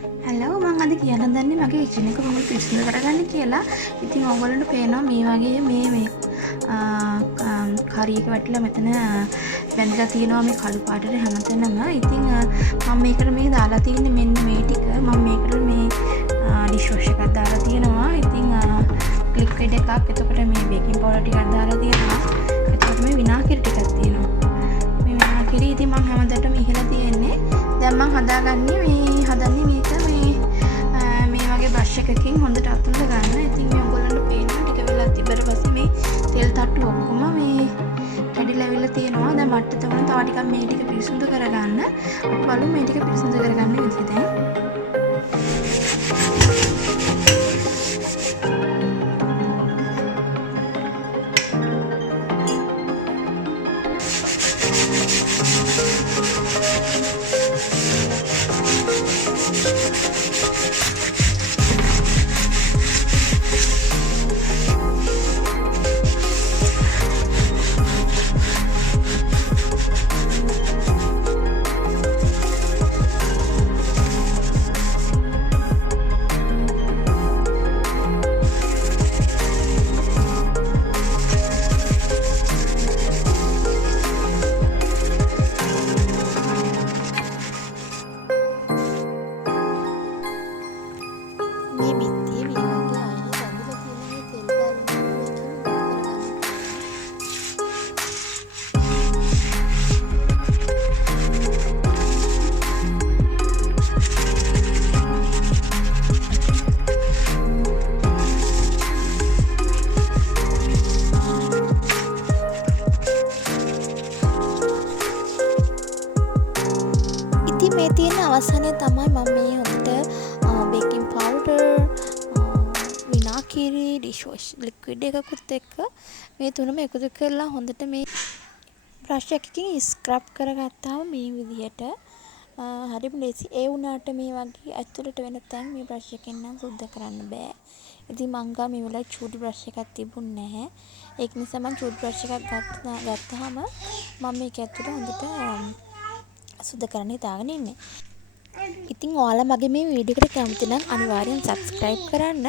Hello මම අද කියන්න දන්නේ මගේ කිචන් එක කොහොමද පිරිසිදු කරගන්නේ කියලා. ඉතින් ඔයගොල්ලන්ට පේනවා මේ වගේ මේ කරියක වැටිලා මෙතන වැඳලා තියෙනවා මේ කළු පාටට හැමතැනම. ඉතින් මම මේකට මේ දාලා තියෙන්නේ මෙන්න මේ ටික. මම මේකට මේ ඩිෂ් වොෂ් එකක් දාලා තියෙනවා. ඉතින් ලික්විඩ් එකක්, එතකොට මේ බේකින් පවුඩර් ටිකක් දාලා තියෙනවා. එතකොට මේ විනාගිරි ටිකක් තියෙනවා. මේ විනාගිරි ඉතින් මම හැමදාටම ඉහලා තියෙන්නේ. දැන් මම හදන්නේ මේක මේ වගේ බ්‍රෂ් එකකින් හොඳට අතුල්ල ගන්න. ඉතින් මේ ඔයගොල්ලන්ට පේනවා ටික වෙලා තිබ්බට පස්සේ මේ තෙල් තට්ටු ඔක්කොම මේ කැඩිලා ඇවිල්ලා තියෙනවා. දැන් මට තව ටිකක් මේ ටික පිරිසිදු කරගන්න. අපි බලමු මේ ටික පිරිසිදු කරගන්න විදිහ දැන්. මේ බිත්තියේ මේ වගේ අයින බැඳලා තියෙන මේ තෙල් ගාලුනේ ඉතින් මේ තියෙන අවසානයේ තමයි මම මේ හොඳට බේකින් පවුඩර්, විනාගිරි, ඩිෂ් ලික්විඩ් එකකුත් එක්ක මේ තුනම එකතු කරලා හොඳට මේ බ්‍රෂ් එකකින් ස්ක්‍රබ් කරගත්තාම මේ විදිහට හරිම ලේසි. ඒ වුණාට මේ වගේ ඇතුළට වෙන තැන් මේ බ්‍රෂ් එකෙන් නම් සුද්ධ කරන්න බෑ. ඉතින් මං ගා මේ වෙලාවේ චූටි බ්‍රෂ් එකක් තිබුණේ නැහැ. ඒක නිසා මං චූටි බ්‍රෂ් එකක් ගත්තාම මම මේක ඇතුළේ හොඳට සුද්ධ කරන්න හිතාගෙන ඉන්නේ. ඉතින් ඔයාලා මගේ මේ වීඩියෝ එකට කැමති නම් අනිවාර්යෙන් subscribe කරන්න.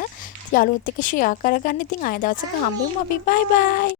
යාළුවොත් එක්ක share කරගන්න. ඉතින් ආයෙ දවසක හම්බෙමු අපි. bye bye.